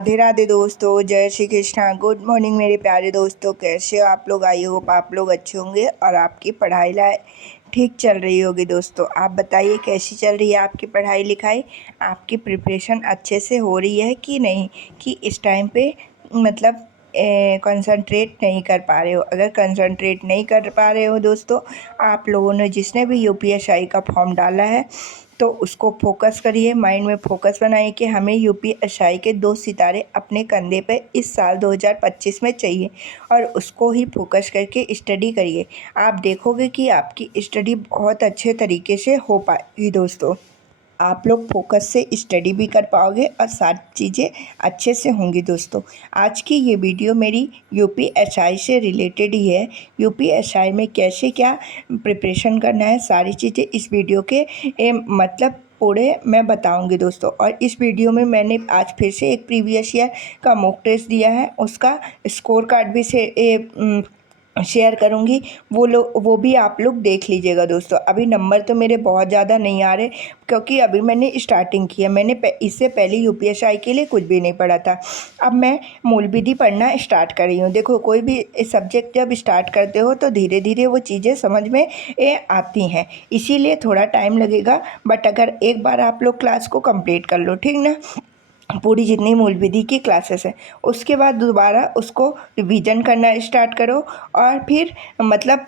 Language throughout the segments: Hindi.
राधे राधे दोस्तों, जय श्री कृष्णा। गुड मॉर्निंग मेरे प्यारे दोस्तों, कैसे हो आप लोग। आई होप आप लोग अच्छे होंगे और आपकी पढ़ाई लिखाई ठीक चल रही होगी। दोस्तों आप बताइए कैसी चल रही है आपकी पढ़ाई लिखाई, आपकी प्रिपरेशन अच्छे से हो रही है कि नहीं, कि इस टाइम पे मतलब कंसंट्रेट नहीं कर पा रहे हो। अगर कंसंट्रेट नहीं कर पा रहे हो दोस्तों, आप लोगों ने जिसने भी यूपीएसआई का फॉर्म डाला है तो उसको फोकस करिए, माइंड में फोकस बनाइए कि हमें यूपीएसआई के 2 सितारे अपने कंधे पे इस साल 2025 में चाहिए और उसको ही फोकस करके स्टडी करिए। आप देखोगे कि आपकी स्टडी बहुत अच्छे तरीके से हो पाएगी। दोस्तों आप लोग फोकस से स्टडी भी कर पाओगे और सारी चीज़ें अच्छे से होंगी। दोस्तों आज की ये वीडियो मेरी यूपीएसआई से रिलेटेड ही है। यूपीएसआई में कैसे क्या प्रिपरेशन करना है, सारी चीज़ें इस वीडियो के मतलब पूरे मैं बताऊंगी दोस्तों। और इस वीडियो में मैंने आज फिर से एक प्रीवियस ईयर का मॉक टेस्ट दिया है, उसका स्कोर कार्ड भी शेयर करूंगी। वो भी आप लोग देख लीजिएगा। दोस्तों अभी नंबर तो मेरे बहुत ज़्यादा नहीं आ रहे क्योंकि अभी मैंने स्टार्टिंग किया। मैंने इससे पहले यूपीएसआई के लिए कुछ भी नहीं पढ़ा था। अब मैं मूल विधि पढ़ना स्टार्ट कर रही हूँ। देखो कोई भी सब्जेक्ट जब स्टार्ट करते हो तो धीरे धीरे वो चीज़ें समझ में आती हैं, इसीलिए थोड़ा टाइम लगेगा। बट अगर एक बार आप लोग क्लास को कंप्लीट कर लो, ठीक ना, पूरी जितनी मूल विधि की क्लासेस हैं, उसके बाद दोबारा उसको रिवीजन करना स्टार्ट करो और फिर मतलब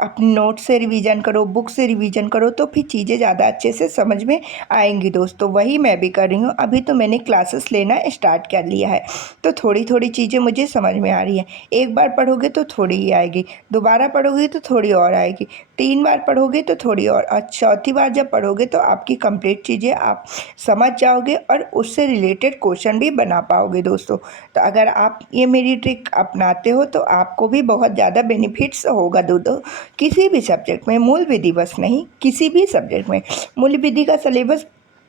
अपने नोट से रिवीजन करो, बुक से रिवीजन करो, तो फिर चीज़ें ज़्यादा अच्छे से समझ में आएंगी। दोस्तों वही मैं भी कर रही हूँ। अभी तो मैंने क्लासेस लेना स्टार्ट कर लिया है तो थोड़ी थोड़ी चीज़ें मुझे समझ में आ रही हैं। एक बार पढ़ोगे तो थोड़ी ही आएगी, दोबारा पढ़ोगे तो थोड़ी और आएगी, 3 बार पढ़ोगे तो थोड़ी और चौथी बार जब पढ़ोगे तो आपकी कंप्लीट चीज़ें आप समझ जाओगे और उससे रिलेटेड क्वेश्चन भी बना पाओगे। दोस्तों तो अगर आप ये मेरी ट्रिक अपनाते हो तो आपको भी बहुत ज़्यादा बेनिफिट्स होगा। दोस्तों किसी भी सब्जेक्ट में, मूल विधि बस नहीं, किसी भी सब्जेक्ट में मूल विधि का सिलेबस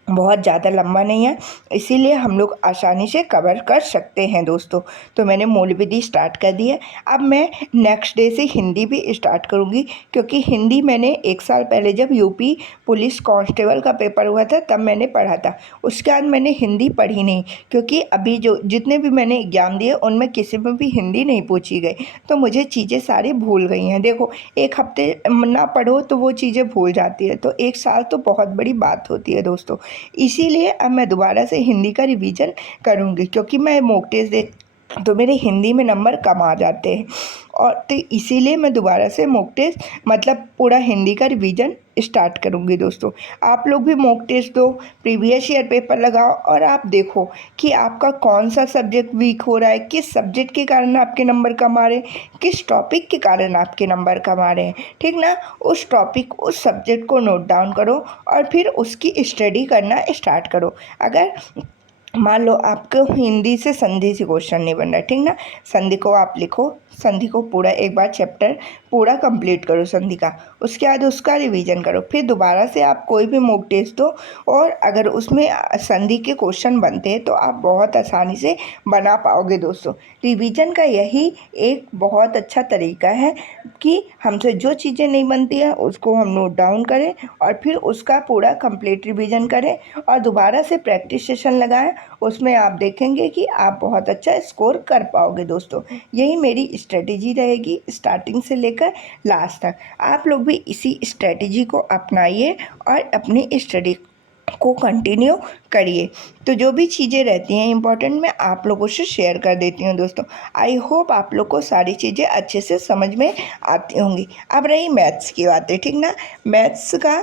बहुत ज़्यादा लंबा नहीं है, इसीलिए हम लोग आसानी से कवर कर सकते हैं। दोस्तों तो मैंने मूल विधि स्टार्ट कर दी है। अब मैं नेक्स्ट डे से हिंदी भी स्टार्ट करूँगी क्योंकि हिंदी मैंने 1 साल पहले जब यूपी पुलिस कांस्टेबल का पेपर हुआ था तब मैंने पढ़ा था। उसके बाद मैंने हिंदी पढ़ी नहीं क्योंकि अभी जो जितने भी मैंने एग्ज़ाम दिए उनमें किसी में भी हिंदी नहीं पूछी गई, तो मुझे चीज़ें सारी भूल गई हैं। देखो 1 हफ्ते ना पढ़ो तो वो चीज़ें भूल जाती है, तो 1 साल तो बहुत बड़ी बात होती है। दोस्तों इसीलिए अब मैं दोबारा से हिंदी का रिवीजन करूँगी क्योंकि मैं मॉक टेस्ट दे तो मेरे हिंदी में नंबर कम आ जाते हैं और तो इसीलिए मैं दोबारा से मॉक टेस्ट मतलब पूरा हिंदी का रिवीजन स्टार्ट करूँगी। दोस्तों आप लोग भी मॉक टेस्ट दो, प्रीवियस ईयर पेपर लगाओ और आप देखो कि आपका कौन सा सब्जेक्ट वीक हो रहा है, किस सब्जेक्ट के कारण आपके नंबर कम आ रहे हैं, किस टॉपिक के कारण आपके नंबर कम आ रहे हैं, ठीक ना। उस टॉपिक, उस सब्जेक्ट को नोट डाउन करो और फिर उसकी स्टडी करना स्टार्ट करो। अगर मान लो आपको हिंदी से संधि से क्वेश्चन नहीं बन रहा है, ठीक ना, संधि को आप लिखो, संधि को पूरा एक बार चैप्टर पूरा कंप्लीट करो संधि का, उसके बाद उसका रिवीजन करो, फिर दोबारा से आप कोई भी मॉक टेस्ट दो और अगर उसमें संधि के क्वेश्चन बनते हैं तो आप बहुत आसानी से बना पाओगे। दोस्तों रिवीजन का यही एक बहुत अच्छा तरीका है कि हमसे जो चीज़ें नहीं बनती हैं उसको हम नोट डाउन करें और फिर उसका पूरा कंप्लीट रिवीजन करें और दोबारा से प्रैक्टिस सेशन लगाएं। उसमें आप देखेंगे कि आप बहुत अच्छा स्कोर कर पाओगे। दोस्तों यही मेरी स्ट्रेटेजी रहेगी स्टार्टिंग से लेकर लास्ट तक। आप लोग भी इसी स्ट्रेटेजी को अपनाइए और अपनी स्टडी को कंटिन्यू करिए। तो जो भी चीज़ें रहती हैं इंपॉर्टेंट मैं आप लोगों से शेयर कर देती हूँ। दोस्तों आई होप आप लोग को सारी चीज़ें अच्छे से समझ में आती होंगी। अब रही मैथ्स की बातें, ठीक ना। मैथ्स का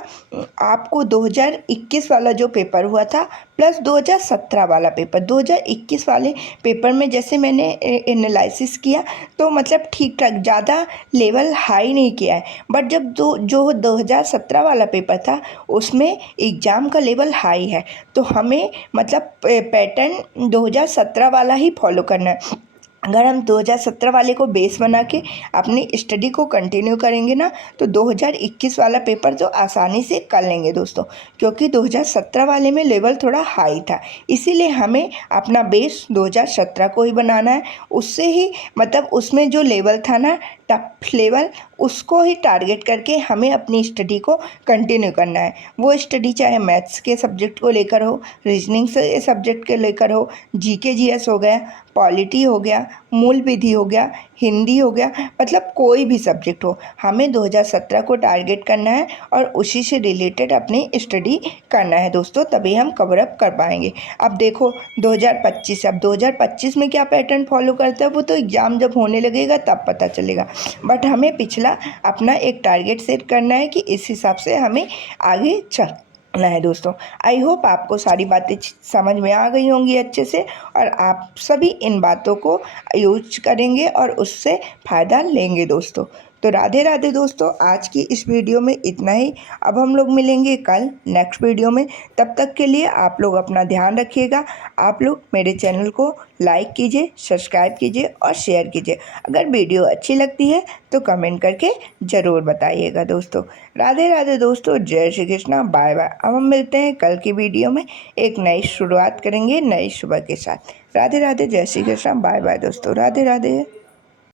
आपको 2021 वाला जो पेपर हुआ था प्लस 2017 वाला पेपर, 2021 वाले पेपर में जैसे मैंने एनालिसिस किया तो मतलब ठीक ठाक, ज़्यादा लेवल हाई नहीं किया है। बट जब जो 2017 वाला पेपर था उसमें एग्ज़ाम का लेवल हाई है, तो हमें मतलब पैटर्न 2017 वाला ही फॉलो करना है। अगर हम 2017 वाले को बेस बना के अपनी स्टडी को कंटिन्यू करेंगे ना तो 2021 वाला पेपर तो आसानी से कर लेंगे। दोस्तों क्योंकि 2017 वाले में लेवल थोड़ा हाई था, इसीलिए हमें अपना बेस 2017 को ही बनाना है। उससे ही मतलब उसमें जो लेवल था ना टफ लेवल उसको ही टारगेट करके हमें अपनी स्टडी को कंटिन्यू करना है। वो स्टडी चाहे मैथ्स के सब्जेक्ट को लेकर हो, रीजनिंग से सब्जेक्ट के लेकर हो, जीके जीएस हो गया, पॉलिटी हो गया, मूल विधि हो गया, हिंदी हो गया, मतलब कोई भी सब्जेक्ट हो, हमें 2017 को टारगेट करना है और उसी से रिलेटेड अपनी स्टडी करना है दोस्तों, तभी हम कवर अप कर पाएंगे। अब देखो 2025, अब 2025 में क्या पैटर्न फॉलो करता है वो तो एग्ज़ाम जब होने लगेगा तब पता चलेगा, बट हमें पिछला अपना एक टारगेट सेट करना है कि इस हिसाब से हमें आगे चलना है दोस्तों। आई होप आपको सारी बातें समझ में आ गई होंगी अच्छे से, और आप सभी इन बातों को यूज करेंगे और उससे फ़ायदा लेंगे दोस्तों। तो राधे राधे दोस्तों, आज की इस वीडियो में इतना ही। अब हम लोग मिलेंगे कल नेक्स्ट वीडियो में। तब तक के लिए आप लोग अपना ध्यान रखिएगा। आप लोग मेरे चैनल को लाइक कीजिए, सब्सक्राइब कीजिए और शेयर कीजिए। अगर वीडियो अच्छी लगती है तो कमेंट करके ज़रूर बताइएगा दोस्तों। राधे राधे दोस्तों, जय श्री कृष्णा, बाय बाय। अब हम मिलते हैं कल की वीडियो में, एक नई शुरुआत करेंगे नई सुबह के साथ। राधे राधे, जय श्री कृष्णा, बाय बाय दोस्तों, राधे राधे।